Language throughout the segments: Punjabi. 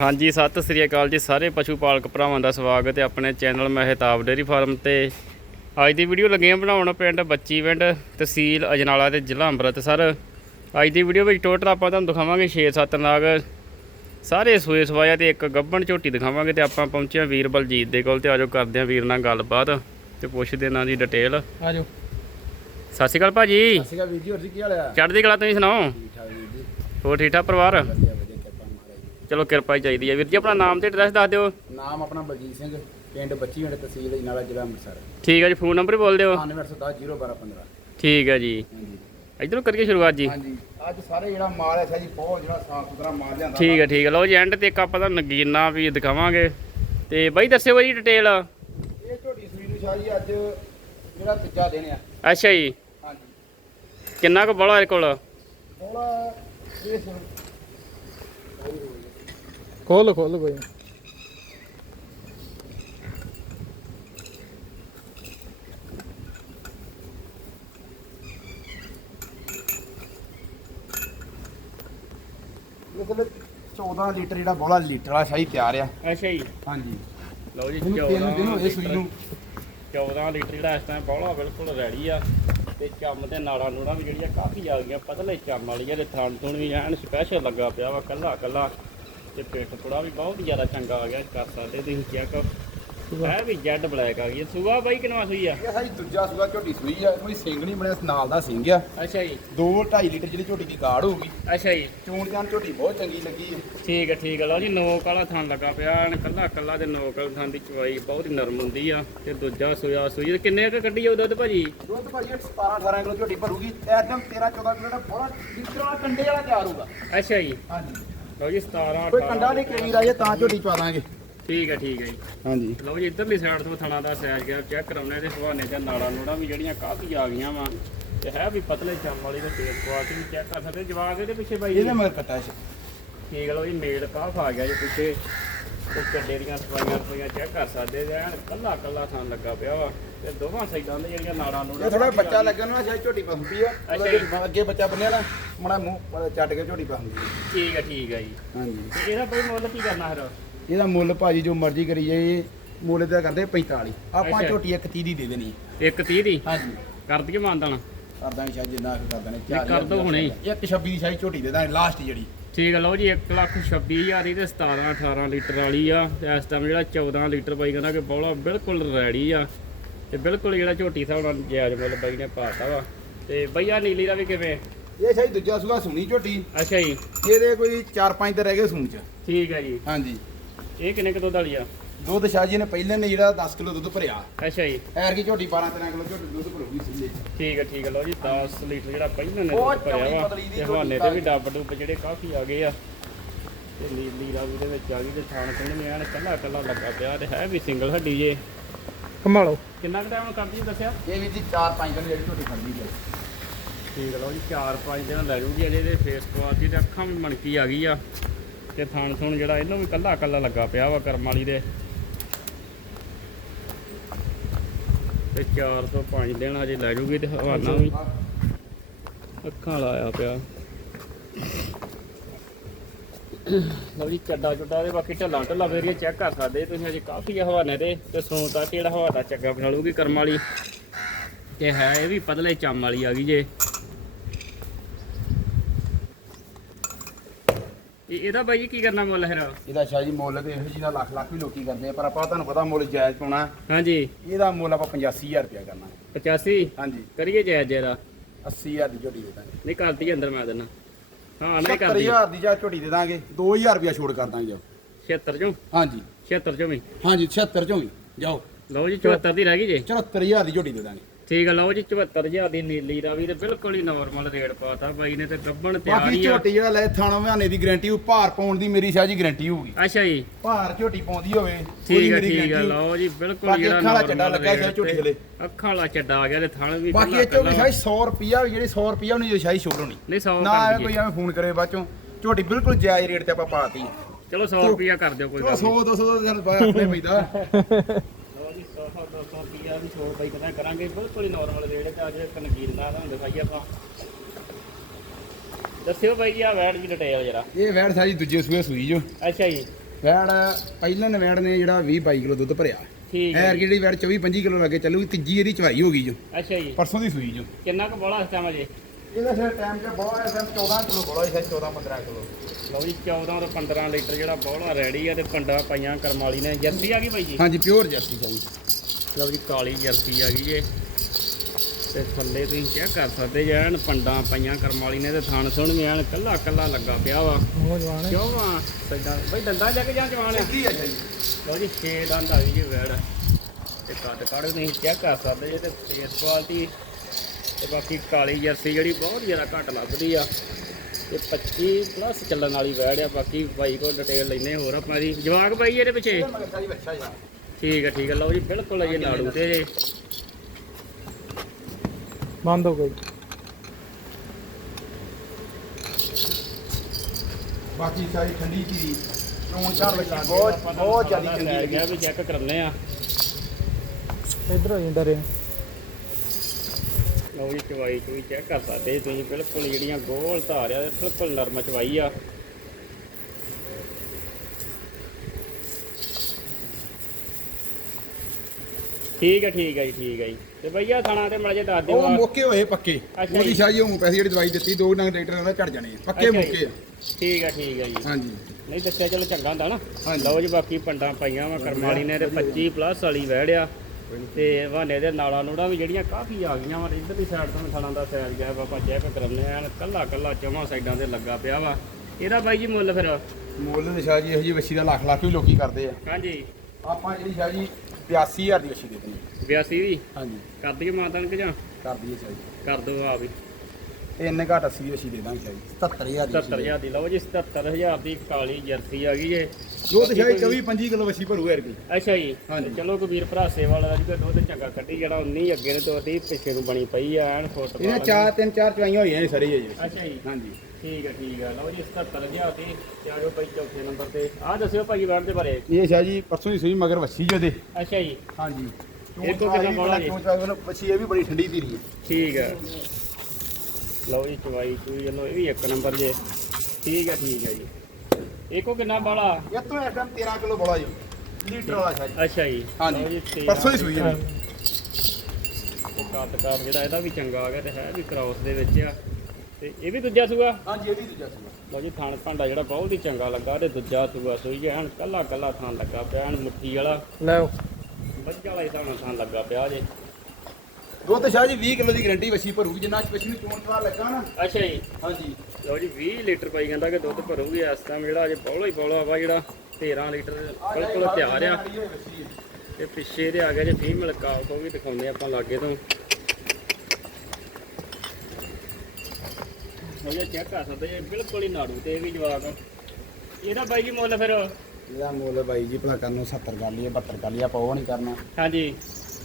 ਹਾਂਜੀ ਸਤਿ ਸ੍ਰੀ ਅਕਾਲ ਜੀ ਸਾਰੇ ਪਸ਼ੂ ਪਾਲਕ ਭਰਾਵਾਂ ਦਾ ਸਵਾਗਤ ਹੈ ਆਪਣੇ ਚੈਨਲ ਮਹਿਤਾਬ ਡੇਅਰੀ ਫਾਰਮ ਤੇ। ਅੱਜ ਦੀ ਵੀਡੀਓ ਲੱਗੇ ਹਾਂ ਬਣਾਉਣ ਪਿੰਡ ਬੱਚੀ ਪਿੰਡ ਤਹਿਸੀਲ ਅਜਨਾਲਾ ਤੇ ਜ਼ਿਲ੍ਹਾ ਅੰਮ੍ਰਿਤਸਰ। ਅੱਜ ਦੀ ਵੀਡੀਓ ਵਿੱਚ ਟੋਟਲ ਆਪਾਂ ਤੁਹਾਨੂੰ ਦਿਖਾਵਾਂਗੇ 6-7 ਨਾਗ। ਸਾਰੇ ਸੂਏ ਸਵਾਇਆ ਤੇ ਇੱਕ ਗੱਬਣ ਝੋਟੀ ਦਿਖਾਵਾਂਗੇ ਤੇ ਆਪਾਂ ਪਹੁੰਚੇ ਹਾਂ ਵੀਰ ਬਲਜੀਤ ਦੇ ਕੋਲ ਤੇ ਆਜੋ ਕਰਦੇ ਹਾਂ ਵੀਰ ਨਾਲ ਗੱਲਬਾਤ ਤੇ ਪੁੱਛਦੇ ਨਾਂ ਦੀ ਡਿਟੇਲ ਆਜੋ। ਸਤਿ ਸ਼੍ਰੀ ਅਕਾਲ ਭਾਜੀ। ਸਤਿ ਸ਼੍ਰੀ ਅਕਾਲ ਵੀਰ ਜੀ ਹੋਰ ਜੀ ਕੀ ਹਾਲ ਆ? ਚੜ੍ਹਦੀ ਕਲਾ ਤੁਸੀਂ ਸੁਣਾਓ? ਠੀਕ ਠਾਕ ਵੀਰ ਜੀ। ਹੋਰ ਠੀਕ ਠਾਕ ਪਰਿਵਾਰ? ਵਧੀਆ। ਚਲੋ ਕਿਰਪਾ ਹੀ ਚਾਹੀਦੀ ਹੈ। ਵੀਰ ਜੀ ਆਪਣਾ ਨਾਮ ਤੇ ਐਡਰੈਸ ਦੱਸ ਦਿਓ। ਨਾਮ ਆਪਣਾ ਬਲਜੀਤ ਸਿੰਘ ਪਿੰਡ ਬੱਚੀ ਪਿੰਡ ਤਹਿਸੀਲ ਇਨਾਲਾ ਜ਼ਿਲ੍ਹਾ ਅੰਮ੍ਰਿਤਸਰ। ਠੀਕ ਹੈ ਜੀ ਫੋਨ ਨੰਬਰ ਬੋਲ ਦਿਓ। 9810 01215 ਠੀਕ ਹੈ ਜੀ। ਇਧਰੋਂ ਕਰੀਏ ਸ਼ੁਰੂਆਤ ਜੀ। ਹਾਂਜੀ। ਅੱਜ ਸਾਰੇ ਜਿਹੜਾ ਮਾਲ ਹੈ ਜੀ ਬਹੁਤ ਜਿਹੜਾ ਸਾਫ਼ ਸੁਥਰਾ ਮਾਲ ਲਿਆਂਦਾ ਠੀਕ ਹੈ ਠੀਕ ਹੈ। ਲਓ ਜੀ ਐਂਡ ਤੇ ਇੱਕ ਆਪਾਂ ਤਾਂ ਨਗੀਨਾ ਵੀ ਦਿਖਾਵਾਂਗੇ। ਤੇ ਬਾਈ ਦੱਸਿਓ ਬਾਈ ਡਿਟੇਲ ਇਹ ਝੋਟੀ ਸੂਈ ਨੂੰ ਸ਼ਾਹ ਜੀ ਅੱਜ ਜਿਹੜਾ ਤੀਜਾ ਦਿਨ ਆ। ਅੱਛਾ ਜੀ। ਹਾਂਜੀ। ਕਿੰਨਾ ਕੁ ਬੜਾ ਇਹਦੇ ਕੋਲ? ਇਹ ਸੁਣ ਖੋਲ ਖੋਲ ਕੋਈ 14 ਲੀਟਰ ਜਿਹੜਾ ਬੋਲਾ ਲੀਟਰ ਵਾਲਾ ਸ਼ਾਹੀ ਤਿਆਰ ਆ। ਅੱਛਾ ਜੀ। ਹਾਂਜੀ। ਲਓ ਜੀ ਇਹਨੂੰ ਤਿੰਨ ਦਿਨ ਹੋਏ ਸੂਈ ਨੂੰ। 14 ਲੀਟਰ ਜਿਹੜਾ ਇਸ ਟਾਈਮ ਬੌਲਾ ਬਿਲਕੁਲ ਰੈਡੀ ਆ। ਤੇ ਚੰਮ ਤੇ ਨਾੜਾਂ ਨੂੜਾਂ ਵੀ ਜਿਹੜੀਆਂ ਕਾਫੀ ਆ ਗਈਆਂ। ਪਤਲੇ ਚੰਮ ਵਾਲੀ ਤੇ ਥਣ ਥੁਣ ਵੀ ਐਨ ਸਪੈਸ਼ਲ ਲੱਗਾ ਪਿਆ ਵਾ ਕੱਲਾ ਕੱਲਾ ਤੇ ਪਿੱਠ ਥੋੜਾ ਵੀ ਬਹੁਤ ਜ਼ਿਆਦਾ ਚੰਗਾ ਆ ਗਿਆ ਕਰ ਸਕਦੇ ਤੁਸੀਂ ਚੈੱਕ ਹੈ ਵੀ ਜੈਡ ਬਲੈਕ ਆ ਗਈ। ਸੂਆ ਬਾਈ ਕਿਨਵਾ ਸੂਈ ਆ? ਇਹ ਸਾਡੀ ਦੂਜਾ ਸੂਆ ਝੋਟੀ ਸੂਈ ਆ ਕੋਈ ਸਿੰਘ ਨਹੀਂ ਬਣਿਆ ਨਾਲ ਦਾ ਸਿੰਘ ਆ। ਅੱਛਾ ਜੀ। 2 2.5 ਲੀਟਰ ਜਿਹੜੀ ਝੋਟੀ ਦੀ ਗਾੜ ਹੋਊਗੀ ਅੱਛਾ ਜੀ। ਚੋਣ ਜਾਨ ਝੋਟੀ ਬਹੁਤ ਚੰਗੀ ਲੱਗੀ ਹੈ ਠੀਕ ਹੈ ਠੀਕ ਹੈ ਲਓ ਜੀ ਨੋਕ ਵਾਲਾ ਥਣ ਲੱਗਾ ਪਿਆ। ਐਨ ਕੱਲਾ ਕੱਲਾ ਦੇ ਨੋਕ ਵਾਲੇ ਥਣ ਦੀ ਚਵਾਈ ਬਹੁਤ ਹੀ ਨਰਮ ਹੁੰਦੀ ਆ। ਤੇ ਦੂਜਾ ਸੋਇਆ ਸੂਈ ਕਿੰਨੇ ਕੁ ਕੱਢੀ ਜਾਊ ਦੁੱਧ ਭਾਜੀ? ਦੁੱਧ ਭਾਜੀ 17 18 ਕਿਲੋ ਝੋਟੀ ਭਰੂਗੀ। ਐਦਮ 13 14 ਕਿਲੋ ਦਾ ਬੜਾ ਲੀਟਰ ਕੰਡੇ ਵਾਲਾ ਤਿਆਰ ਹੋਊਗਾ। ਅੱਛਾ ਜੀ। ਹਾਂਜੀ। ਲਓ ਜੀ 17 ਕੋਈ 18 ਕੰਡਾ ਨਹੀਂ ਕਰੀ ਰਾਜੇ ਤਾਂ ਝੋਟੀ ਪਾ ਦਾਂਗੇ। ਠੀਕ ਹੈ ਠੀਕ ਹੈ ਜੀ। ਹਾਂਜੀ। ਲਓ ਜੀ ਇਧਰਲੀ ਸਾਈਡ ਤੋਂ ਥਣਾ ਦਾ ਸਾਈਜ਼ ਗਿਆ ਚੈੱਕ ਕਰਾਉਣੇ ਤੇ ਹਵਾਨੇ ਜਾਂ ਨਾੜਾਂ ਨੂੜਾਂ ਵੀ ਜਿਹੜੀਆਂ ਕਾਫੀ ਆ ਗਈਆਂ ਵਾ। ਤੇ ਹੈ ਵੀ ਪਤਲੇ ਚੰਮ ਵਾਲੀ ਤੇ ਤੇਜ਼ ਕੁਆਲਿਟੀ ਵੀ ਚੈੱਕ ਕਰ ਸਕਦੇ ਜਵਾਬ ਇਹਦੇ ਪਿੱਛੇ ਬਾਈ ਇਹਦੇ ਮਗਰ ਕੱਟਾ ਸੀ। ਠੀਕ ਲਓ ਜੀ ਮੇਲ ਕਾਫ ਆ ਗਿਆ ਜੀ ਪਿੱਛੇ। ਤੇ ਚੱਡੇ ਦੀਆਂ ਸਫਾਈਆਂ ਸਫਾਈਆਂ ਚੈੱਕ ਕਰ ਸਕਦੇ ਜੇ ਐਨ ਕੱਲਾ ਕੱਲਾ ਥਾਂ ਲੱਗਾ ਪਿਆ ਵਾ। ਤੇ ਦੋਵਾਂ ਸਾਈਡਾਂ ਦੇ ਜਿਹੜੀਆਂ ਨਾੜਾਂ ਨੂੜਾਂ ਇਹ ਥੋੜਾ ਬੱਚਾ ਲੱਗਿਆ ਨਾ ਸ਼ਾਇਦ ਝੋਟੀ ਪੰਪੀ ਆ। ਅੱਛਾ ਉਹਦਾ ਜੀ। ਜਦੋਂ ਅੱਗੇ ਬੱਚਾ ਬੰਨਿਆ ਨਾ ਮੜਾ ਮੂੰਹ ਚੱਟ ਕੇ ਝੋਟੀ ਪੰਪੀ ਠੀਕ ਹੈ ਠੀਕ ਹੈ ਜੀ। ਹਾਂਜੀ। ਤੇ ਇਹਦਾ ਬਈ ਮੁੱਲ ਕੀ ਕਰਨਾ ਫਿਰ? ਇਹਦਾ ਮੁੱਲ ਭਾਜੀ ਜੋ ਮਰਜ਼ੀ ਕਰੀ ਜਾਏ ਮੁੱਲ ਦਾ ਕਰਦੇ 45 ਆਪਾਂ ਅੱਛਾ। ਝੋਟੀ ਇੱਕ 30 ਦੀ ਦੇ ਦੇਣੀ ਇੱਕ 30 ਦੀ? ਹਾਂਜੀ। ਕਰ ਦਈਏ ਮਾਨਦਾਨ? ਕਰਦਾ ਸ਼ਾਇਦ ਜਿੰਨਾ ਕਰ ਨਹੀਂ, ਕਰ ਦਿਓ ਹੁਣੇ। ਹੀ। ਇੱਕ 26 ਦੀ ਸ਼ਾਇਦ ਝੋਟੀ ਦੇ ਦਾਂਗੇ ਲਾਸਟ ਜਿਹੜੀ। ਠੀਕ ਲਓ ਜੀ 1 ਲੱਖ 26000 ਦੀ ਤੇ 17 18 ਲੀਟਰ ਵਾਲੀ ਆ। ਤੇ ਇਸ ਟਾਈਮ ਜਿਹੜਾ 14 ਲੀਟਰ ਬਾਈ ਕਹਿੰਦਾ ਕਿ ਬੌਲਾ ਬਿਲਕੁਲ ਰੈਡੀ ਆ। ਤੇ ਬਿਲਕੁਲ ਜਿਹੜਾ ਝੋਟੀ ਹਿਸਾਬ ਨਾਲ ਜਾਇਜ਼ ਮੁੱਲ ਬਾਈ ਨੇ ਪਾਤਾ ਵਾ। ਤੇ ਬਈਆ ਨੀਲੀ ਦਾ ਵੀ ਕਿਵੇਂ? ਇਹ ਸ਼ਾਇਦ ਦੂਜਾ ਸੂਆ ਸੁਣੀ ਝੋਟੀ। ਅੱਛਾ ਜੀ। ਇਹਦੇ ਕੋਈ 4-5 ਤੇ ਰਹਿ ਗਏ ਸੂਣ ਚ। ਠੀਕ ਹੈ ਜੀ। ਹਾਂਜੀ। ਇਹ ਕਿੰਨੇ ਕੁ ਦੁੱਧ ਵਾਲੀ ਆ? ਦੁੱਧ ਸ਼ਾਹ ਜੀ ਨੇ ਪਹਿਲੇ ਨੇ ਜਿਹੜਾ 10 ਕਿਲੋ ਦੁੱਧ ਭਰਿਆ। ਅੱਛਾ ਜੀ। ਐਰ ਕੀ ਝੋਟੀ 12-13 ਕਿਲੋ ਝੋਟੀ ਦੁੱਧ ਭਰੂਗੀ ਸਿੱਲੇ ਠੀਕ ਹੈ ਠੀਕ ਹੈ ਲਓ ਜੀ 10 ਲੀਟਰ ਜਿਹੜਾ ਪਹਿਲਾਂ ਨੇ ਦੁੱਧ ਭਰਿਆ ਵਾ ਤੇ ਹਵਾਨੇ ਤੇ ਵੀ ਡੱਬ ਡੁੱਬ ਜਿਹੜੇ ਕਾਫੀ ਆ ਗਏ ਆ। ਤੇ ਨੀਲੀ ਰਾਵੀ ਦੇ ਵਿੱਚ ਆ ਗਈ ਤੇ ਥਾਣ ਥੁਣ ਵੀ ਐਨ ਕੱਲਾ ਕੱਲਾ ਲੱਗਾ ਪਿਆ ਤੇ ਹੈ ਵੀ ਸਿੰਗਲ ਹੱਡੀ ਜੇ। ਕਮਾਲੋ ਕਿੰਨਾ ਕੁ ਟਾਈਮ ਕਰਦੀ ਦੱਸਿਆ? ਇਹ ਵੀ ਜੀ 4-5 ਦਿਨ ਜਿਹੜੀ ਝੋਟੀ ਖੜਦੀ ਹੈ। ਠੀਕ ਹੈ ਲਓ ਜੀ 4-5 ਦਿਨ ਲੈ ਜੂਗੀ ਅਜੇ ਦੇ ਫੇਸ ਕੁਆਲਿਟੀ ਤੇ ਅੱਖਾਂ ਵੀ ਮਣਕੀ ਆ ਗਈ ਆ। ਤੇ ਥਣ ਥੁਣ ਜਿਹੜਾ ਇਹਨੂੰ ਵੀ ਕੱਲਾ ਕੱਲਾ ਲੱਗਾ ਪਿਆ ਵਾ ਕਰਮ ਵਾਲੀ ਦੇ। ਤੇ 4 ਤੋਂ 5 ਦਿਨ ਅਜੇ ਲੈ ਜੂਗੀ ਤੇ ਹਵਾਨਾ ਵੀ। ਅੱਖਾਂ ਲਾਇਆ ਪਿਆ। ਲਓ ਜੀ, ਚੱਡਾ ਚੁੱਡਾ ਦੇ ਬਾਕੀ ਢੱਲਾ ਢੱਲਾ ਫੇਰੀਏ ਚੈੱਕ ਕਰ ਸਕਦੇ ਤੁਸੀਂ ਅਜੇ ਕਾਫੀ ਹਵਾਨੇ ਦੇ ਤੇ ਸੌਂ ਤੱਕ ਜਿਹੜਾ ਹਵਾ ਦਾ ਚੱਗਾ ਬਣਾ ਲੂਗੀ ਕਰਮ ਵਾਲੀ। ਤੇ ਹੈ ਇਹ ਵੀ ਪਤਲੇ ਚੰਮ ਵਾਲੀ ਆ ਗਈ ਜੇ। ਇਹ ਇਹਦਾ ਬਾਈ ਜੀ ਕੀ ਕਰਨਾ ਮੁੱਲ ਫਿਰ? ਇਹਦਾ ਸ਼ਾਹ ਜੀ ਮੁੱਲ ਤੇ ਇਹੋ ਜਿਹੀ ਦਾ ਲੱਖ ਲੱਖ ਵੀ ਲੋਕੀ ਕਰਦੇ ਆ ਪਰ ਆਪਾਂ ਤੁਹਾਨੂੰ ਪਤਾ ਮੁੱਲ ਜਾਇਜ਼ ਪਾਉਣਾ। ਹਾਂਜੀ। ਇਹਦਾ ਮੁੱਲ ਆਪਾਂ 85000 ਰੁਪਇਆ ਕਰਨਾ। 85 ਹਾਂਜੀ। ਕਰੀਏ ਜਾਇਜ਼ ਜਰਾ 80000 ਦੀ ਝੋਟੀ ਦੇ ਦਾਂਗੇ। ਨਹੀਂ ਕਰਦੀ ਅੰਦਰ ਮੈਂ ਦੇਣਾ ਹਾਂ ਨਹੀਂ ਕਰਦੀ 70000 ਦੀ ਜਾਂ ਝੋਟੀ ਦੇ ਦਾਂਗੇ। 2000 ਰੁਪਇਆ ਛੋੜ ਕਰ ਦਾਂਗੇ ਜਾਓ। 76 ਚੋਂ? ਹਾਂਜੀ। 76 ਚੋਂ ਵੀ? ਹਾਂਜੀ 76 ਚੋਂ ਵੀ। ਜਾਓ। ਲਓ ਜੀ 74 ਦੀ ਰਹਿ ਗਈ ਜੇ। 74000 ਦੀ ਝੋਟੀ ਦੇ ਦਾਂਗੇ। ਠੀਕ ਆ ਲਓ ਜੀ 74000 ਦੀ ਨੀਲੀ ਦਾ ਵੀ ਤੇ ਬਿਲਕੁਲ ਹੀ ਨਾਰਮਲ ਰੇਟ ਪਾਤਾ ਬਾਈ ਨੇ ਤੇ ਗੱਬਣ ਤਿਆਰ ਬਾਕੀ ਹੀ ਆ। ਝੋਟੀ ਜਿਹੜਾ ਲੈ ਥਾਣਾ ਮਹਾਨੇ ਦੀ ਗਾਰੰਟੀ ਉਹ ਭਾਰ ਪਾਉਣ ਦੀ ਮੇਰੀ ਸ਼ਾਹ ਜੀ ਗਾਰੰਟੀ ਹੋਊਗੀ। ਅੱਛਾ ਜੀ। ਭਾਰ ਝੋਟੀ ਪਾਉਂਦੀ ਹੋਵੇ ਠੀਕ ਹੈ ਮੇਰੀ ਠੀਕ ਹੈ guarantee ਲਓ ਜੀ ਬਿਲਕੁਲ ਬਾਕੀ ਜਿਹੜਾ ਅੱਖਾਂ ਵਾਲਾ ਚੱਡਾ ਲੱਗਾ ਸੀ rate ਝੋਟੀ ਤੇ ਹਲੇ। ਅੱਖਾਂ ਵਾਲਾ ਚੱਡਾ ਆ ਗਿਆ ਤੇ ਥਣ ਵੀ ਬਾਕੀ ਇਹ ਚੋਂ ਵੀ। ਸ਼ਾਇਦ 100 ਰੁਪਿਆ ਜਿਹੜੀ 100 ਰੁਪਿਆ ਉਹਨੂੰ ਸ਼ਾਇਦ ਛੋੜ ਹੋਣੀ ਨਹੀਂ 100 ਨਾ ਕੋਈ ਐਵੇਂ ਫੋਨ ਕਰੇ ਬਾਅਦ ਚੋਂ। ਝੋਟੀ ਬਿਲਕੁਲ ਜਾਇਜ਼ ਰੇਟ ਤੇ ਆਪਾਂ ਪਾਤੀ। ਚਲੋ 100 ਰੁਪਿਆ ਕਰ ਦਿਓ ਕੋਈ ਗੱਲ 100 200 ਦਾ ਆਪਣੇ ਪੈਂਦਾ ਲਓ ਜੀ 100 200 ਰੁਪਿਆ ਵੀ 100 ਰੁਪਏ ਕਦਾਂ ਕਰਾਂਗੇ ਬਿਲਕੁਲ ਹੀ ਨਾਰਮਲ ਰੇਟ ਤੇ ਅੱਜ ਕਨਕੀਰ ਨਾਲ ਤੁਹਾਨੂੰ ਦਿਖਾਈ ਆਪਾਂ ਦੱਸਿਓ ਬਾਈ ਜੀ ਆ ਵੈਟ ਦੀ ਡਿਟੇਲ ਜਰਾ। ਇਹ ਵੈੜ ਸਾਰੀ ਦੂਜੇ ਸੂਏ ਸੂਈ ਜੋ। ਅੱਛਾ ਜੀ। ਵੈੜ ਪਹਿਲਾਂ ਨੇ ਵੈੜ ਨੇ ਜਿਹੜਾ 20 22 ਕਿਲੋ ਦੁੱਧ ਭਰਿਆ। ਠੀਕ ਹੈ ਐਰ ਜਿਹੜੀ ਵੈੜ 24 25 ਕਿਲੋ ਲੱਗੇ ਚੱਲੂਗੀ ਤੀਜੀ ਇਹਦੀ ਚਵਾਈ ਹੋ ਗਈ ਜੋ। ਅੱਛਾ ਜੀ। ਪਰਸੋਂ ਦੀ ਸੂਈ ਜੋ। ਕਿੰਨਾ ਕੁ ਬੋਲਾ ਇਸ ਟਾਈਮ ਅਜੇ? ਇਹਦਾ ਸਿਰ ਟਾਈਮ ਤੇ ਬਹੁਤ ਹੈ 14 ਕਿਲੋ ਬੋਲਾ ਹੈ 14 15 ਕਿਲੋ। ਲਓ ਜੀ 14 ਤੋਂ 15 ਲੀਟਰ ਜਿਹੜਾ ਬੋਲਾ ਰੈਡੀ ਆ ਤੇ ਪੰਡਾ ਪਾਈਆਂ ਕਰਮਾਲੀ ਨੇ। ਜਰਸੀ ਆ ਗਈ ਬਾਈ ਜੀ? ਹਾਂਜੀ ਪਿਓਰ ਜਰਸੀ ਚਾਹੀ ਲਓ ਜੀ ਕਾਲੀ ਜਰਸੀ ਆ ਗਈ ਜੇ ਤੇ ਥੱਲੇ ਤੁਸੀਂ ਚੈੱਕ ਕਰ ਸਕਦੇ ਜੇ ਐਨ ਪੰਡਾਂ ਪਾਈਆਂ ਕਰਮਾਲੀ ਨੇ ਤੇ ਥਣ ਸੁਣ ਐਨ ਕੱਲਾ ਕੱਲਾ ਲੱਗਾ ਪਿਆ ਵਾ। ਉਹ ਜਵਾਨ ਹੈ ਕਿਉਂ ਵਾ ਸੱਡਾ ਬਈ ਦੰਦਾਂ ਜਾ ਕੇ ਜਾਂ ਜਵਾਨ ਆ? ਸਿੱਧੀ ਆ ਚਾਹੀ ਲਓ ਜੀ 6 ਦੰਦ ਆ ਗਈ ਜੀ ਵੈੜ। ਤੇ ਕੱਟ ਕੱਢ ਤੁਸੀਂ ਚੈੱਕ ਕਰ ਸਕਦੇ ਜੇ ਤੇ ਫੇਸ ਕੁਆਲਿਟੀ ਤੇ ਬਾਕੀ ਕਾਲੀ ਜਰਸੀ ਜਿਹੜੀ ਬਹੁਤ ਜ਼ਿਆਦਾ ਘੱਟ ਲੱਭਦੀ ਆ। ਤੇ 25 ਪਲੱਸ ਚੱਲਣ ਵਾਲੀ ਵੈੜ ਆ। ਬਾਕੀ ਬਾਈ ਕੋਲ ਡਿਟੇਲ ਲੈਨੇ ਹੋਰ ਆਪਾਂ ਦੀ ਜਵਾਕ ਬਾਈ ਇਹਦੇ ਪਿੱਛੇ। ਠੀਕ ਹੈ ਠੀਕ ਹੈ ਲਓ ਜੀ ਬਿਲਕੁਲ ਇਹ ਨਾੜੂ ਤੇ ਜੇ। ਬੰਦ ਹੋ ਗਈ। ਬਾਕੀ ਸਾਰੀ ਠੰਡੀ ਧੀ ਚੋਣ ਚਾਰ ਬੱਚਾ ਬਹੁਤ ਬਹੁਤ ਜ਼ਿਆਦਾ ਚੰਗੀ ਲੱਗੀ। ਵੀ ਚੈੱਕ ਕਰਨੇ ਆ। ਇਧਰ ਹੋ ਜਾਂਦਾ ਰਿਹਾ ਲਓ ਜੀ ਚਵਾਈ ਚੂਈ ਚੈੱਕ ਕਰ ਸਕਦੇ ਤੁਸੀਂ ਬਿਲਕੁਲ ਜਿਹੜੀਆਂ ਗੋਲ ਧਾਰਿਆ ਬਿਲਕੁਲ ਨਰਮ ਚਵਾਈ ਆ। ਠੀਕ ਹੈ ਠੀਕ ਹੈ ਜੀ ਠੀਕ ਹੈ ਜੀ। ਤੇ ਭਈਆ ਖਾਣਾ ਤੇ ਮੜ ਜੇ ਦੱਸ ਦਿਓ ਉਹ ਮੌਕੇ ਹੋਏ ਪੱਕੇ। ਅੱਛਾ ਉਹਦੀ। ਸ਼ਾਹੀ ਉਹ ਪੈਸੇ ਜਿਹੜੀ ਦਵਾਈ ਦਿੱਤੀ ਦੋ ਡੰਗ ਡਾਕਟਰ ਨਾਲ ਝੜ ਜਾਣੇ ਆ। ਪੱਕੇ ਅੱਛਾ ਜੀ। ਮੌਕੇ ਆ। ਠੀਕ ਹੈ ਠੀਕ ਹੈ ਜੀ। ਹਾਂਜੀ। ਨਹੀਂ ਦੱਸਿਆ ਚਲੋ ਚੰਗਾ ਹੁੰਦਾ ਨਾ। ਹਾਂਜੀ। ਲਓ ਜੀ ਬਾਕੀ ਪੰਡਾਂ ਪਾਈਆਂ ਵਾ ਕਰਮਾਲੀ ਨੇ ਤੇ 25 ਪਲੱਸ ਵਾਲੀ ਵਹਿੜਿਆ ਤੇ ਵਾਨੇ ਦੇ ਨਾਲਾਂ ਨੂੜਾਂ ਵੀ ਜਿਹੜੀਆਂ ਕਾਫੀ ਆ ਗਈਆਂ ਵਾ ਇੱਧਰ ਦੀ ਸਾਈਡ ਤੋਂ ਥਣਾ ਦਾ ਸਾਈਡ ਗਿਆ ਬਾਬਾ ਚੈੱਕ ਕਰਨੇ ਆ ਕੱਲਾ ਕੱਲਾ ਚੌਵਾਂ ਸਾਈਡਾਂ ਤੇ ਲੱਗਾ ਪਿਆ ਵਾ। ਇਹਦਾ ਬਾਈ ਜੀ ਮੁੱਲ ਫਿਰ? ਮੁੱਲ ਦੇ ਸ਼ਾਹ ਜੀ ਇਹੋ ਜੀ ਵੱਛੀ ਦਾ ਲੱਖ ਲੱਖ ਵੀ ਲੋਕੀ ਕਰਦੇ ਆ। ਹਾਂਜੀ। ਆਪਾਂ ਜਿਹੜੀ ਸ਼ਾਹ ਜੀ 82000 ਦੀ ਵੱਛੀ ਦੇ ਦਿੰਦੇ 82 ਵੀ ਹਾਂਜੀ। ਕਰ ਦਈਏ ਮਾਤਾ ਨੂੰ ਕਿ ਜਾਂ? ਕਰ ਦਈਏ ਸ਼ਾਹ ਜੀ। ਕਰ ਦੋ ਆ ਵੀ ਤੇ ਇੰਨੇ ਘੱਟ 80 ਦੀ ਵੱਛੀ ਦੇ ਦਾਂਗੇ ਸ਼ਾਹ ਜੀ 77000 ਦੀ 77000 ਦੀ ਲਓ ਜੀ 77000 ਦੀ ਕਾਲੀ ਜਰਸੀ ਆ ਗਈ ਜੇ ਜੋ ਤੇ ਸ਼ਾਹ ਜੀ 24 25 ਕਿਲੋ ਵੱਛੀ ਭਰੂ ਐਰ ਕੀ ਅੱਛਾ ਜੀ। ਹਾਂਜੀ। ਤੇ ਚਲੋ ਕਬੀਰ ਭਰਾ ਸੇਵਾ ਵਾਲਾ ਜੀ ਦੁੱਧ ਚੰਗਾ ਕੱਢੀ ਜਿਹੜਾ 19 ਅੱਗੇ ਨੇ ਤੇ 30 ਪਿੱਛੇ ਨੂੰ ਬਣੀ ਪਈ ਆ ਐਨ ਫੁੱਟ ਇਹਨਾਂ ਚਾਰ ਤਿੰਨ ਚਾਰ ਚਵਾਈਆਂ ਹੋਈਆਂ ਨੇ ਸਾਰੇ ਜੀ। ਅੱਛਾ ਜੀ। ਹਾਂਜੀ। ਠੀਕ ਹੈ ਠੀਕ ਹੈ। ਲਓ ਜੀ 77000 ਦੀ ਤੇ ਆ ਜਾਓ ਭਾਈ ਚੌਥੇ ਨੰਬਰ ਤੇ। ਆ ਦੱਸਿਓ ਭਾਈ ਵੜ ਦੇ ਬਾਰੇ। ਇਹ ਸ਼ਾਹ ਜੀ ਪਰਸੋਂ ਦੀ ਸੂਈ ਮਗਰ ਵੱਛੀ ਜੋ ਦੇ ਅੱਛਾ ਜੀ। ਹਾਂਜੀ। ਇਹ ਤੋਂ ਕਿੰਨਾ ਬੋਲਾ ਜੀ? ਵੱਛੀ ਇਹ ਵੀ ਬੜੀ ਠੰਡੀ ਧੀਰੀ ਹੈ। ਠੀਕ ਹੈ। ਲਓ ਜੀ ਚਵਾਈ ਚੂਈ ਚਲੋ ਇਹ ਵੀ ਇੱਕ ਨੰਬਰ ਜੇ। ਠੀਕ ਹੈ ਠੀਕ ਹੈ ਜੀ। ਇੱਕੋ ਕਿੰਨਾ ਬਾਲਾ ਇਹ ਤੋਂ ਇਸ ਟਾਈਮ 13 ਕਿਲੋ ਬੋਲਾ ਜੀ। ਲੀਟਰ ਵਾਲਾ ਸ਼ਾਹ ਜੀ। ਅੱਛਾ ਜੀ। ਹਾਂਜੀ। ਪਰਸੋਂ ਦੀ ਸੂਈ ਹੈ। ਤੇ ਕੱਦ ਕਾਰ ਜਿਹੜਾ ਇਹਦਾ ਵੀ ਚੰਗਾ ਆ ਗਿਆ ਤੇ ਹੈ ਵੀ ਕ੍ਰਾਸ ਦੇ ਵਿੱਚ ਆ। ਤੇ ਇਹ ਵੀ ਦੂਜਾ ਸੂਆ? ਹਾਂਜੀ ਇਹ ਵੀ ਦੂਜਾ ਸੂਆ। ਲਓ ਜੀ ਥਣ ਭਾਂਡਾ ਜਿਹੜਾ ਬਹੁਤ ਹੀ ਚੰਗਾ ਲੱਗਾ ਤੇ ਦੂਜਾ ਸੂਆ ਸੂਈ ਐਨ ਕੱਲਾ ਕੱਲਾ ਥਣ ਲੱਗਾ ਪਿਆ ਐਨ ਮੁੱਠੀ ਵਾਲਾ। ਲੈ ਆਓ। ਬੱਚਾ ਵਾਲਾ ਨਾਲ ਥਣ ਲੱਗਾ ਪਿਆ ਜੇ। ਦੁੱਧ ਸ਼ਾਹ ਜੀ 20 ਕਿਲੋ ਦੀ ਗਰੰਟੀ ਵੱਛੀ ਭਰੂਗੀ ਜਿੰਨਾ ਚ ਵੱਛੀ ਨੂੰ ਚੋਣ ਚਵਾ ਲੱਗਾ ਨਾ। ਅੱਛਾ ਜੀ। ਹਾਂਜੀ। ਲਓ ਜੀ 20 ਲੀਟਰ ਪਾਈ ਜਾਂਦਾ ਕਿ ਦੁੱਧ ਭਰੂਗੀ ਇਸ ਟਾਈਮ ਜਿਹੜਾ ਅਜੇ ਬੌਲਾ ਹੀ ਬੌਲਾ ਵਾ ਜਿਹੜਾ 13 ਲੀਟਰ ਬਿਲਕੁਲ ਤਿਆਰ ਆ। ਤੇ ਪਿੱਛੇ ਦੇ ਆ ਗਿਆ ਜੇ ਫੀਮੇਲ ਕਾਫ ਉਹ ਵੀ ਦਿਖਾਉਂਦੇ ਆਪਾਂ ਲਾਗੇ ਤੋਂ। ਜਾ ਚੈੱਕ ਕਰ ਸਕਦੇ ਜੇ ਬਿਲਕੁਲ ਹੀ ਨਾੜੂ ਤੇ ਇਹ ਵੀ ਜਵਾਕ। ਇਹਦਾ ਬਾਈ ਜੀ ਮੁੱਲ ਫਿਰ? ਇਹਦਾ ਮੁੱਲ ਬਾਈ ਜੀ ਭਲਾ ਕਰਨ ਨੂੰ 70 ਕਰ ਲਈਏ 72 ਕਰ ਲਈਏ ਆਪਾਂ ਉਹ ਨਹੀਂ ਕਰਨਾ। ਹਾਂਜੀ।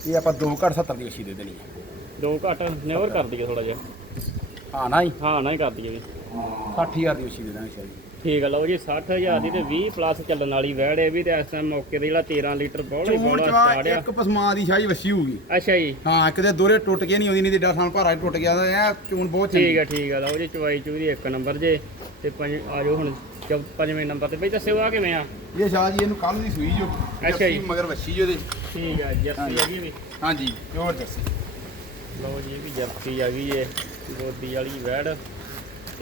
ਇਹ ਆਪਾਂ 2 ਘੱਟ 70 ਦੀ ਵੱਛੀ ਦੇ ਦੇਣੀ ਹੈ ਦੋ ਘੱਟ ਨਿਵਰ ਕਰ ਦਈਏ ਥੋੜਾ ਜਿਹਾ। ਹਾਂ ਨਾ ਜੀ ਹਾਂ ਨਾ ਹੀ ਕਰ ਦਈਏ। ਵੀ 60000 ਦੀ ਵੱਛੀ ਦੇ ਦਾਂਗੇ ਜੀ ਠੀਕ ਆ ਲਓ ਜੀ 60000 ਦੀ ਤੇ 20 ਪਲੱਸ ਚੱਲਣ ਵਾਲੀ ਵੈੜ ਇਹ ਵੀ ਤੇ ਇਸ ਟਾਈਮ ਮੌਕੇ ਤੇ ਜਿਹੜਾ 13 ਲੀਟਰ ਬੌਲਾ ਹੀ ਬੌਲਾ ਸਟਾਰਟ ਆ। ਇੱਕ ਪਸਮਾ ਦੀ ਸ਼ਾਹ ਵੱਛੀ ਹੋਊਗੀ ਅੱਛਾ ਜੀ। ਹਾਂ ਕਿਤੇ ਦੋਰੇ ਟੁੱਟ ਕੇ ਨਹੀਂ ਆਉਂਦੀ ਨਹੀਂ ਤੇ ਡਾ ਸਾਲ ਭਾਰਾ ਟੁੱਟ ਗਿਆ ਤਾਂ ਇਹ ਚੋਣ ਬਹੁਤ ਚੰਗੀ। ਠੀਕ ਆ ਠੀਕ ਆ ਲਓ ਜੀ ਚਵਾਈ ਚੂਰੀ ਇੱਕ ਨੰਬਰ ਜੇ ਤੇ ਪੰਜ ਆ ਜਾਓ ਹੁਣ ਪੰਜਵੇਂ ਨੰਬਰ ਤੇ। ਬਈ ਦੱਸਿਓ ਆ ਕਿਵੇਂ ਆ? ਇਹ ਸ਼ਾਹ ਜੀ ਇਹਨੂੰ ਕੱਲ ਦੀ ਸੂਈ ਜੋ। ਅੱਛਾ ਜੀ। ਮਗਰ ਵੱਛੀ ਜੋ ਦੇ ਠੀਕ ਆ ਜਰਸੀ। ਹੈਗੀ ਵੀ। ਹਾਂਜੀ ਪਿਓਰ ਜਰਸੀ ਲਓ ਜੀ ਇਹ ਵੀ ਜਰਸੀ ਆ ਗਈ ਏ ਗੋਦੀ ਵਾਲੀ ਵੈੜ।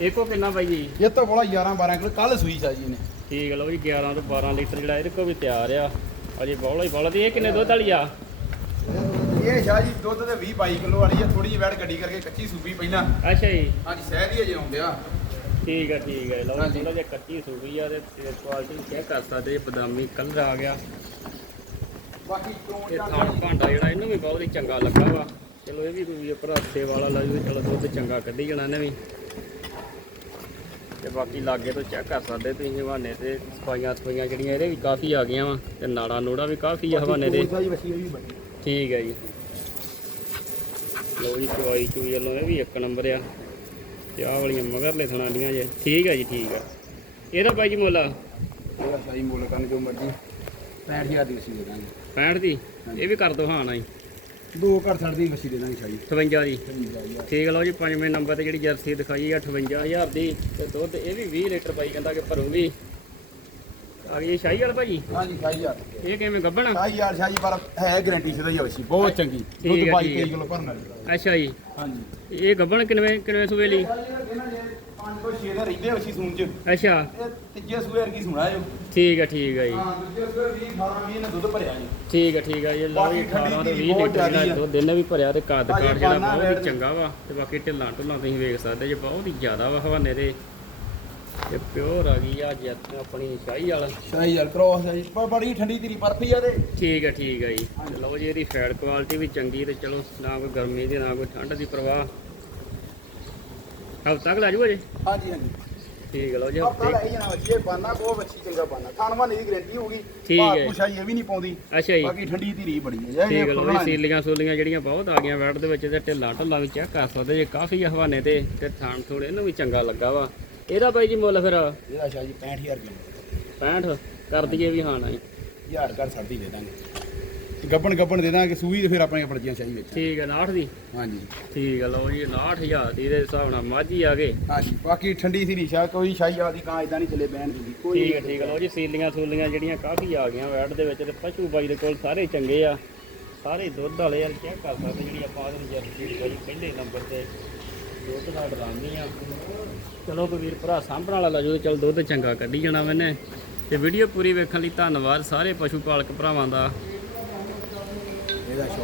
ਇਹਕੋ ਕਿੰਨਾ ਬਾਈ ਜੀ? ਇਹ ਤੋਂ ਬੋਲਾ 11 12 ਕਿਲੋ ਕੱਲ ਸੂਈ ਸ਼ਾਹ ਜੀ ਨੇ ਠੀਕ ਲਓ ਜੀ 11 ਤੋਂ 12 ਲੀਟਰ ਜਿਹੜਾ ਇਹਦੇ ਕੋਲ ਵੀ ਤਿਆਰ ਆ। ਅਜੇ ਬੌਲਾ ਹੀ ਬੌਲਾ ਦੀ ਇਹ ਕਿੰਨੇ ਦੁੱਧ ਵਾਲੀ ਆ? ਇਹ ਸ਼ਾਹ ਜੀ ਦੁੱਧ ਤੇ 20 22 ਕਿਲੋ ਵਾਲੀ ਆ ਥੋੜੀ ਜਿਹੀ ਵੈੜ ਗੱਡੀ ਕਰਕੇ ਕੱਚੀ ਸੂਪੀ ਪਹਿਲਾਂ ਅੱਛਾ ਜੀ। ਹਾਂਜੀ ਸ਼ਹਿਰ ਹੀ ਅਜੇ ਆਉਂਦੇ ਆ। ਠੀਕ ਆ ਠੀਕ ਆ ਲਓ। ਥੋੜਾ ਜਿਹਾ ਕੱਚੀ ਸੂਈ ਆ ਤੇ ਕੁਆਲਿਟੀ ਚੈੱਕ ਕਰ ਸਕਦੇ ਬਦਾਮੀ ਕਲਰ ਆ ਗਿਆ। ਬਾਕੀ ਚੋਣ ਥਾਣ ਭਾਂਡਾ ਜਿਹੜਾ ਇਹਨੂੰ ਵੀ ਬਹੁਤ ਹੀ ਚੰਗਾ ਲੱਗਾ ਵਾ। ਚਲੋ ਇਹ ਵੀ ਕੋਈ ਭਰਾਸੇ ਵਾਲਾ ਲਾ ਜੂ ਚਲੋ ਦੁੱਧ ਚੰਗਾ ਕੱਢੀ ਜਾਣਾ ਇਹਨੇ ਵੀ। ਤੇ ਬਾਕੀ ਲਾਗੇ ਤੋਂ ਚੈੱਕ ਕਰ ਸਕਦੇ ਤੁਸੀਂ ਹਵਾਨੇ ਤੇ ਸਫਾਈਆਂ ਸਫਾਈਆਂ ਜਿਹੜੀਆਂ ਇਹਦੇ ਵੀ ਕਾਫੀ ਆ ਗਈਆਂ ਵਾ ਤੇ ਨਾੜਾ ਨੂੜਾ ਵੀ ਕਾਫੀ ਆ ਹਵਾਨੇ ਦੇ। ਠੀਕ ਹੈ ਜੀ। ਲੋ ਜੀ ਚਵਾਈ ਚੂਈ ਵੱਲੋਂ ਇਹ ਵੀ ਇੱਕ ਨੰਬਰ ਆ। ਤੇ ਆਹ ਵਾਲੀਆਂ ਮਗਰਲੇ ਥਣਾ ਦੀਆਂ ਜੇ। ਠੀਕ ਹੈ ਜੀ ਠੀਕ ਹੈ ਇਹਦਾ ਬਾਈ ਜੀ ਮੁੱਲ ਇਹਦਾ ਜੀ ਮੁੱਲ ਕਰਨ ਜੋ ਮਰਜ਼ੀ। 65000 ਦੀ ਵੱਛੀ ਦੇ ਦਾਂਗੇ 65 ਦੀ ਇਹ ਵੀ ਕਰ ਦੋ ਹਾਂ ਨਾ ਜੀ। ਦੋ ਘਰ ਛੱਡ ਦੀ ਵੱਛੀ ਦੇ ਦਾਂਗੇ ਸ਼ਾਹ ਜੀ 58 ਦੀ। 55000 ਠੀਕ ਹੈ ਲਓ ਜੀ ਪੰਜਵੇਂ ਨੰਬਰ ਤੇ ਜਿਹੜੀ ਜਰਸੀ ਦਿਖਾਈ ਆ 58000 ਦੀ ਤੇ ਦੁੱਧ ਇਹ ਵੀ 20 ਲੀਟਰ ਪਾਈ ਕਹਿੰਦਾ ਕਿ ਭਰੂਗੀ ਆ ਗਈ ਸ਼ਾਹੀ ਵਾਲਾ ਭਾਜੀ? ਹਾਂਜੀ ਸ਼ਾਹੀ ਯਾਰ ਇਹ ਕਿਵੇਂ ਗੱਬਣਾ ਸ਼ਾਹੀ ਯਾਰ ਸ਼ਾਹੀ ਪਰ ਹੈ ਗਾਰੰਟੀ ਸਿੱਧਾ ਹੀ ਵਸੀ ਬਹੁਤ ਚੰਗੀ। ਦੁੱਧ ਹੈ, 22 ਠੀਕ ਹੈ। 23 ਕਿਲੋ ਭਰਨ ਵਾਲੀ। ਅੱਛਾ ਜੀ। ਹਾਂਜੀ। ਇਹ ਗੱਬਣ ਲਈ ਇਹਨਾਂ ਦੇ 5 ਤੋਂ 6 ਦਾ ਰਹਿੰਦੇ ਵਸੀ ਸੂਨ ਚ। ਅੱਛਾ। ਇਹ ਤੀਜੇ ਸੂਏ ਵਰਗੀ ਸੁਣਾ ਜੋ ਠੀਕ ਹੈ ਠੀਕ ਹੈ ਜੀ। ਹਾਂ ਦੂਜੇ ਸੂਏ 20 18 20 ਨੇ ਦੁੱਧ ਭਰਿਆ ਜੀ। ਠੀਕ ਠੀਕ ਲਓ ਜੀ ਬਾਕੀ ਠੰਡੀ 18 ਤੋਂ ਧੀਰੀ 20 ਬਹੁਤ ਲੀਟਰ ਦਾ ਜ਼ਿਆਦੀ ਆ। ਦੁੱਧ ਦਿਨ ਵੀ ਭਰਿਆ ਤੇ ਕੱਦ ਭਾਜੀ ਕਾਠ ਜਿਹੜਾ ਬਾਨਾ ਬਹੁਤ ਵੈਟ ਹੀ ਚੰਗਾ ਵਾ ਤੇ ਬਾਕੀ ਢਿੱਲਾਂ ਢੁੱਲਾਂ ਤੁਸੀਂ ਵੇਖ ਸਕਦੇ ਜੇ ਬਹੁਤ ਹੀ ਜ਼ਿਆਦਾ ਵਾ ਹਵਾਨੇ ਦੇ। ਇਹ ਪਿਓਰ ਆ ਗਈ ਆ ਜੱਤ ਆਪਣੀ ਸ਼ਾਹੀ ਵਾਲਾ। ਸ਼ਾਹੀ ਯਾਰ ਕ੍ਰੋਸ ਹੈ ਜੀ। ਪਰ ਬੜੀ ਠੰਡੀ ਧੀਰੀ ਬਰਫੀ ਆ ਤੇ। ਠੀਕ ਹੈ ਠੀਕ ਹੈ ਜੀ। ਤੇ ਲਓ ਜੀ ਇਹਦੀ ਫੈਟ ਕੁਆਲਿਟੀ ਵੀ ਚੰਗੀ ਤੇ ਚਲੋ ਨਾ ਕੋਈ ਗਰਮੀ ਦੀ ਨਾ ਕੋਈ ਠੰਡ ਦੀ ਪਰਵਾਹ। ਹਫ਼ਤਾ ਤੱਕ ਲੈ ਜੀ? ਹਾਂਜੀ ਹਾਂਜੀ। ਠੀਕ ਲਓ ਜੀ ਹਫਤਾ ਲੈ ਹਫ਼ਤੇ ਜਾਣਾ ਬੱਚੀ ਇਹ ਬਾਨਾ ਕੋ ਬੱਚੀ ਚੰਗਾ ਬਾਨਾ। ਨਹੀਂ ਦੀ ਗਰੰਟੀ ਹੋਊਗੀ ਠੀਕ ਹੈ। ਕੁਛਾਈ ਇਹ ਵੀ ਨਹੀਂ ਪਾਉਂਦੀ। ਅੱਛਾ ਜੀ। ਬਾਕੀ ਠੰਡੀ ਧੀਰੀ ਬੜੀ ਹੈ ਠੀਕ ਲਓ ਜੀ ਸੀਲੀਆਂ ਸੂਲੀਆਂ ਜਿਹੜੀਆਂ ਬਹੁਤ ਆ ਗਈਆਂ ਵੈਟ ਦੇ ਵਿੱਚ ਤੇ ਢਿੱਲਾਂ ਢੱਲਾਂ ਵੀ ਚੈੱਕ ਕਰ ਸਕਦੇ ਜੇ ਕਾਫੀ ਹਵਾਨੇ ਤੇ ਤੇ ਥਾਣ ਥੋੜੇ ਇਹਨੂੰ ਵੀ ਚੰਗਾ ਲੱਗਾ ਵਾ। ਇਹਦਾ ਬਾਈ ਜੀ ਮੁੱਲ ਫਿਰ? ਇਹਦਾ ਸ਼ਾਹ ਜੀ 65000 ਰੁਪਏ। 65 ਕਰ ਦਈਏ ਵੀ ਹਾਂ ਨਾ ਜੀ ਹਜ਼ਾਰ ਘਰ ਸਰਦੀ ਦੇ ਦਾਂਗੇ। ਗੱਬਣ ਗੱਬਣ ਦੇ ਦਾਂਗੇ ਸੂਈ ਤੇ ਫਿਰ ਆਪਣੀਆਂ ਪਰਚੀਆਂ ਸ਼ਾਹੀ ਵਿੱਚ ਠੀਕ ਹੈ 69 ਦੀ? ਹਾਂਜੀ। ਠੀਕ ਹੈ ਲਓ ਜੀ 69000 ਦੀ ਦੇ ਹਿਸਾਬ ਨਾਲ ਮਾਝੀ ਆ ਗਏ। ਹਾਂਜੀ ਬਾਕੀ ਠੰਡੀ ਧੀਰੀ ਸ਼ਾਹ ਕੋਈ ਸ਼ਾਹੀ ਵਾਲੀ ਕਾਂ ਇਦਾਂ ਨਹੀਂ ਚੱਲੇ ਬਹਿਣ ਦੀ ਕੋਈ ਠੀਕ ਹੈ ਠੀਕ ਹੈ ਲਓ ਜੀ ਸੀਲੀਆਂ ਸੂਲੀਆਂ ਜਿਹੜੀਆਂ ਕਾਫੀ ਆ ਗਈਆਂ ਵੈਟ ਦੇ ਵਿੱਚ ਤੇ ਪਸ਼ੂ ਬਾਈ ਦੇ ਕੋਲ ਸਾਰੇ ਚੰਗੇ ਆ। ਸਾਰੇ ਦੁੱਧ ਵਾਲੇ ਯਾਰ ਚੈੱਕ ਕਰ ਸਕਦੇ ਜਿਹੜੀ ਆਪਾਂ ਆਦਮ ਜਰਸੀ ਬਾਈ ਪਹਿਲੇ ਨੰਬਰ ਤੇ ਦੁੱਧ ਦਾ ਡਰਾਮੀ ਆ। ਚਲੋ ਕੋਈ ਵੀਰ ਭਰਾ ਸਾਂਭਣ ਵਾਲਾ ਲੈ ਜਾਓ ਚਲ ਦੁੱਧ ਚੰਗਾ ਕੱਢੀ ਜਾਣਾ ਮੈਨੇ। ਤੇ ਵੀਡੀਓ ਪੂਰੀ ਵੇਖਣ ਲਈ ਧੰਨਵਾਦ ਸਾਰੇ ਪਸ਼ੂ ਪਾਲਕ ਭਰਾਵਾਂ ਦਾ। that short.